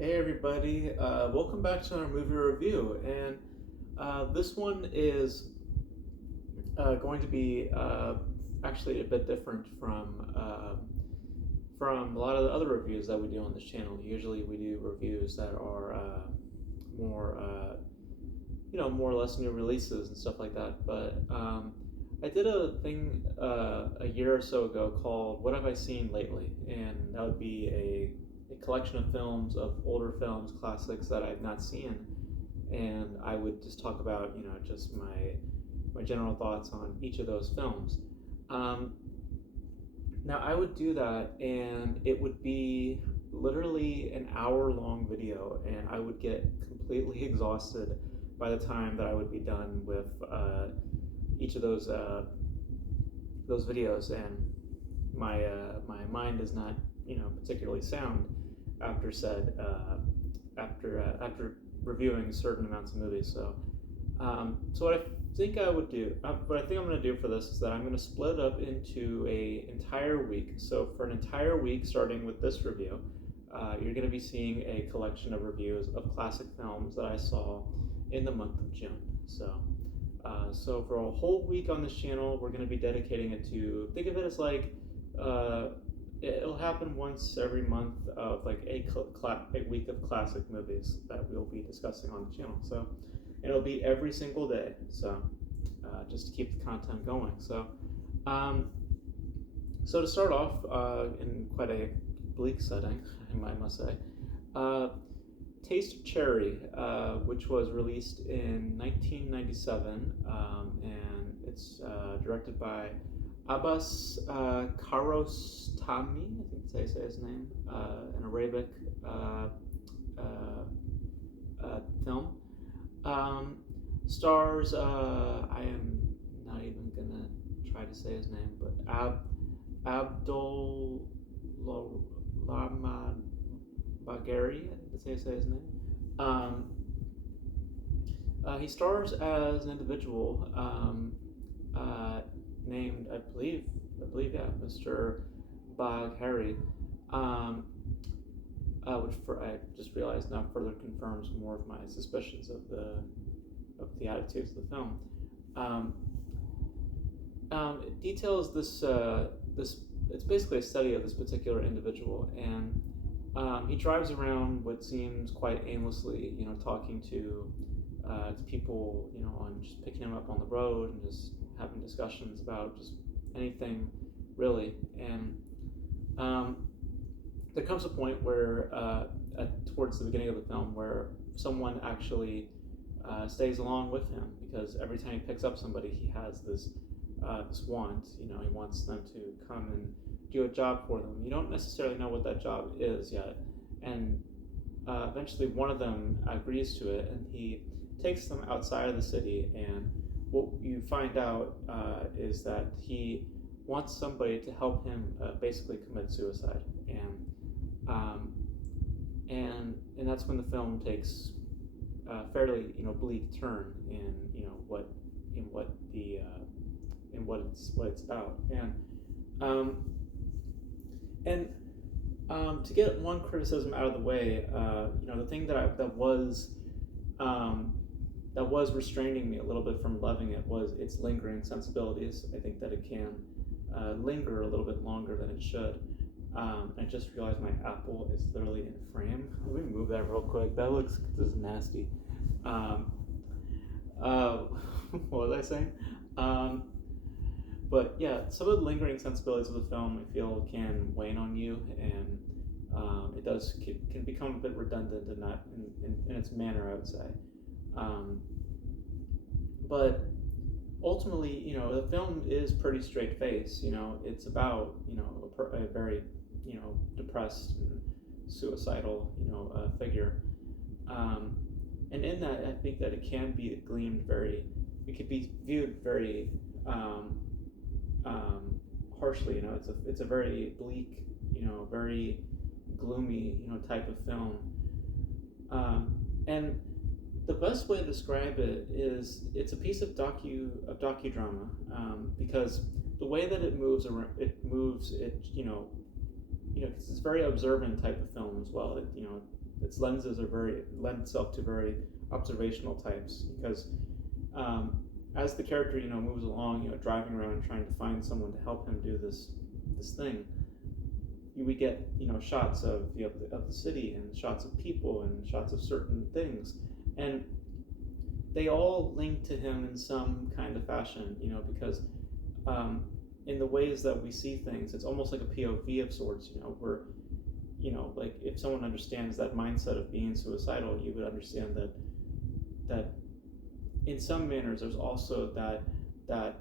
Hey everybody, welcome back to our movie review. And this one is going to be actually a bit different from a lot of the other reviews that we do on this channel. Usually we do reviews that are more more or less new releases and stuff like that. But I did a thing a year or so ago called "What Have I Seen Lately," and that would be a collection of films, of older films, classics that I've not seen, and I would just talk about just my general thoughts on each of those films. Um, Now I would do that, and it would be literally an hour long video, and I would get completely exhausted by the time that I would be done with each of those videos, and my mind is not particularly sound after said after reviewing certain amounts of movies. So what I think I would do, what I think I'm going to do for this is that I'm going to split it up into a entire week. So for an entire week, starting with this review, you're going to be seeing a collection of reviews of classic films that I saw in the month of June. So for a whole week on this channel, we're going to be dedicating it to, think of it as like, uh, it'll happen once every month of like a week of classic movies that we'll be discussing on the channel. So it'll be every single day. So just to keep the content going. Um, so to start off in quite a bleak setting, I must say, uh, Taste of Cherry, which was released in 1997, and it's directed by Abbas Kiarostami, I think they say his name, an Arabic film. Um, Stars, I am not even gonna try to say his name, but Abdul Lama Bagheri, that's how you say his name. Um, he stars as an individual uh, named, yeah, Mr. Bagheri, um, I just realized now further confirms more of my suspicions of the attitudes of the film. Um, it details this. It's basically a study of this particular individual, and he drives around what seems quite aimlessly, talking to people, on just picking him up on the road and just having discussions about just anything, really. And there comes a point where, towards the beginning of the film, where someone actually stays along with him because every time he picks up somebody, he has this want. He wants them to come and do a job for them. You don't necessarily know what that job is yet, and eventually one of them agrees to it, and he takes them outside of the city. And what you find out is that he wants somebody to help him basically commit suicide, um, and that's when the film takes a fairly bleak turn in what it's about. Um, and to get one criticism out of the way, the thing that was restraining me a little bit from loving it was its lingering sensibilities. I think that it can linger a little bit longer than it should. I just realized my apple is literally in frame. Let me move that real quick. That looks just nasty. Um, uh, what was I saying? But yeah, some of the lingering sensibilities of the film I feel can wane on you, and it can become a bit redundant and not in its manner, I would say. Um, but ultimately, the film is pretty straight face. It's about a very depressed and suicidal figure, and in that, I think that it can be it could be viewed very um, harshly. It's a very bleak, very gloomy, type of film. And the best way to describe it is it's a piece of docudrama, because the way that it moves around, it's a very observant type of film as well. its lenses are very lend itself to very observational types because as the character moves along, driving around trying to find someone to help him do this thing, we get shots of of the city and shots of people and shots of certain things, and they all link to him in some kind of fashion, because in the ways that we see things, it's almost like a POV of sorts, where like if someone understands that mindset of being suicidal, you would understand that in some manners there's also that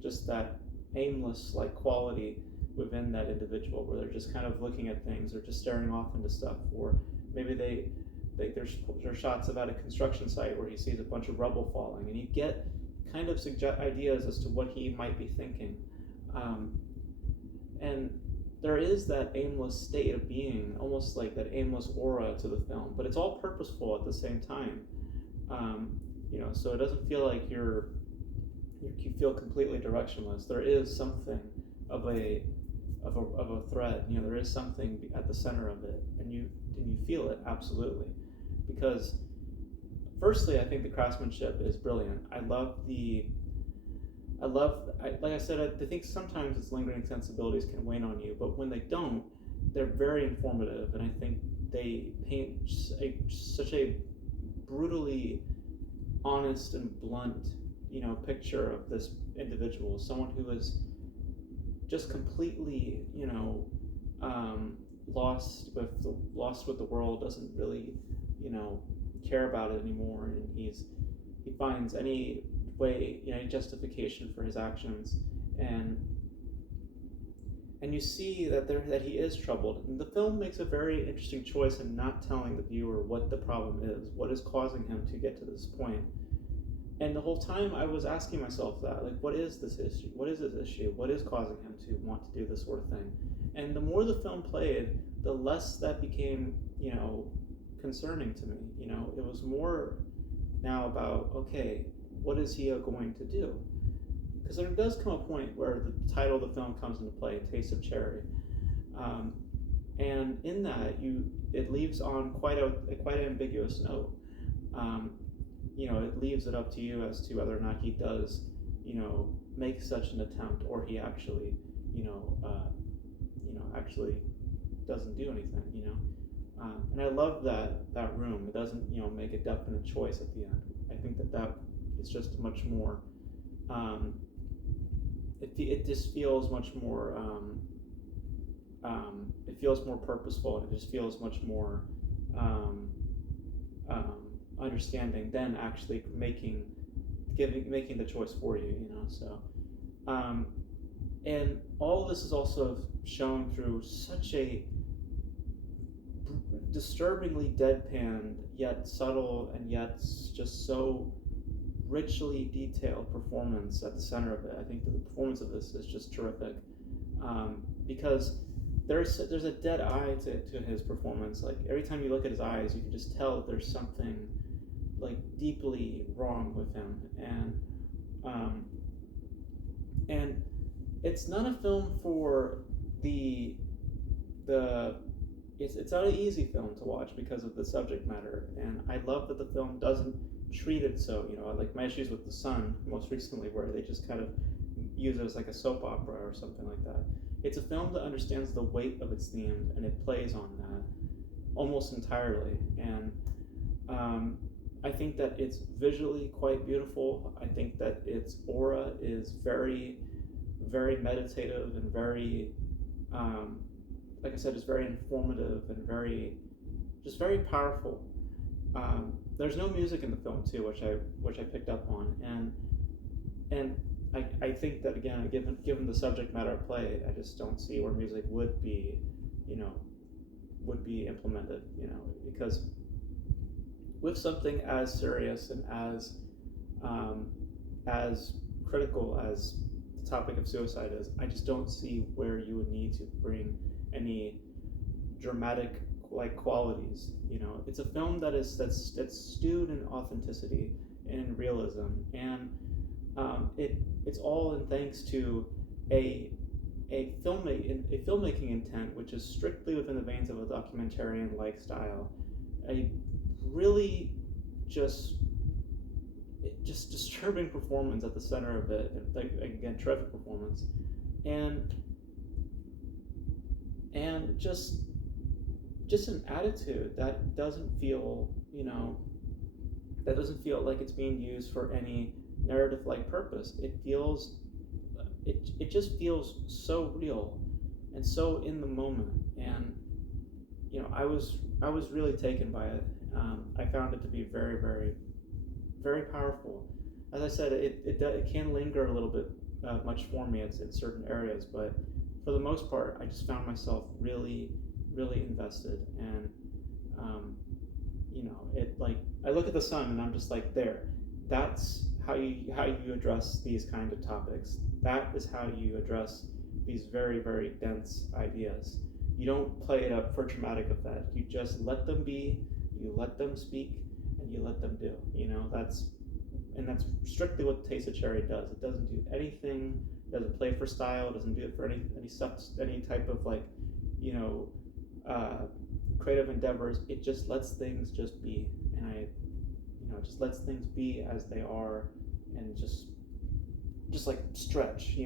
just that aimless like quality within that individual where they're just kind of looking at things or just staring off into stuff, or maybe there's shots of at a construction site where he sees a bunch of rubble falling and you get kind of ideas as to what he might be thinking, and there is that aimless state of being, almost like that aimless aura to the film, but it's all purposeful at the same time. So it doesn't feel like you feel completely directionless. There is something of a thread. There is something at the center of it, and you feel it absolutely, because firstly, I think the craftsmanship is brilliant. Like I said, I think sometimes its lingering sensibilities can wane on you, but when they don't, they're very informative, and I think they paint such a brutally honest and blunt, picture of this individual, someone who is just completely, lost with the world, doesn't really, care about it anymore, and he finds any way, any justification for his actions, and you see that he is troubled. And the film makes a very interesting choice in not telling the viewer what the problem is, what is causing him to get to this point. And the whole time I was asking myself that, like, what is this issue? What is this issue? What is causing him to want to do this sort of thing? And the more the film played, the less that became, concerning to me. It was more now about, okay, what is he going to do? Because there does come a point where the title of the film comes into play, Taste of Cherry, and in that it leaves on quite an ambiguous note. It leaves it up to you as to whether or not he does, make such an attempt, or he actually, actually doesn't do anything, and I love that room. It doesn't, make a definite choice at the end. I think that is just much more. It just feels much more. It feels more purposeful, and it just feels much more understanding than actually making the choice for you. So, and all of this is also shown through such a disturbingly deadpanned yet subtle and yet just so richly detailed performance at the center of it. I think that the performance of this is just terrific, because there's a dead eye to his performance. Like every time you look at his eyes, you can just tell that there's something like deeply wrong with him, and it's not a film for it's not an easy film to watch because of the subject matter, and I love that the film doesn't treat it so, like my issues with The Sun most recently, where they just kind of use it as like a soap opera or something like that. It's a film that understands the weight of its theme, and it plays on that almost entirely, and I think that it's visually quite beautiful. I think that its aura is very, very meditative and very, like I said, it's very informative and very powerful. There's no music in the film too, which I picked up on, and I think that again, given the subject matter at play, I just don't see where music would be implemented, because with something as serious and as critical as the topic of suicide is, I just don't see where you would need to bring any dramatic like qualities. It's a film that's stewed in authenticity and realism, and it's all in thanks to a filmmaking intent which is strictly within the veins of a documentarian like style, a really just disturbing performance at the center of it. Like, again, terrific performance, and just an attitude that doesn't feel, that doesn't feel like it's being used for any narrative-like purpose. It just feels so real and so in the moment, and I was really taken by it. I found it to be very, very, very powerful. As I said, it can linger a little bit much for me in certain areas, but for the most part, I just found myself really, really invested. And it, like, I look at the sun and I'm just like, there. That's how you address these kind of topics. That is how you address these very, very dense ideas. You don't play it up for dramatic effect. You just let them be. You let them speak, and you let them do. That's strictly what Taste of Cherry does. It doesn't do anything. It doesn't play for style. It doesn't do it for any stuff, any type of, like, creative endeavors. It just lets things just be, and just lets things be as they are, and just like stretch.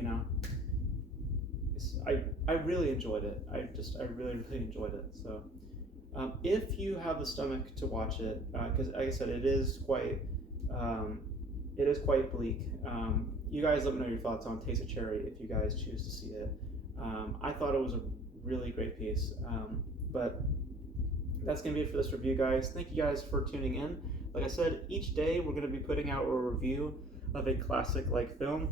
I really enjoyed it. I really, really enjoyed it. So if you have the stomach to watch it, because like I said, it is quite bleak. You guys let me know your thoughts on Taste of Cherry if you guys choose to see it. I thought it was a really great piece. But that's going to be it for this review, guys. Thank you guys for tuning in. Like I said, each day we're going to be putting out a review of a classic-like film.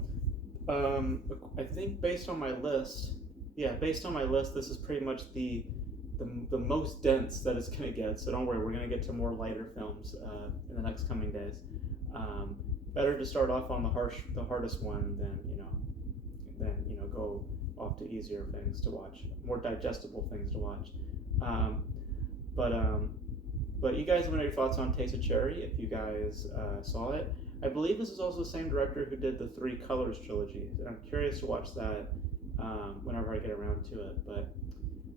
I think based on my list, this is pretty much the most dense that it's going to get. So don't worry, we're going to get to more lighter films in the next coming days. Better to start off on the hardest one than go off to easier things to watch, more digestible things to watch. But you guys let me know your thoughts on Taste of Cherry if you guys saw it. I believe this is also the same director who did the Three Colors trilogy. And I'm curious to watch that whenever I get around to it.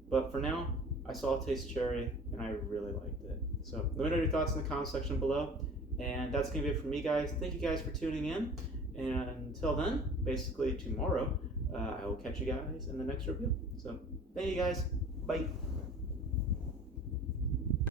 But for now, I saw Taste of Cherry and I really liked it. So let me know your thoughts in the comment section below. And that's going to be it for me, guys. Thank you guys for tuning in. And until then, basically tomorrow, I will catch you guys in the next review. So thank you guys. Bye.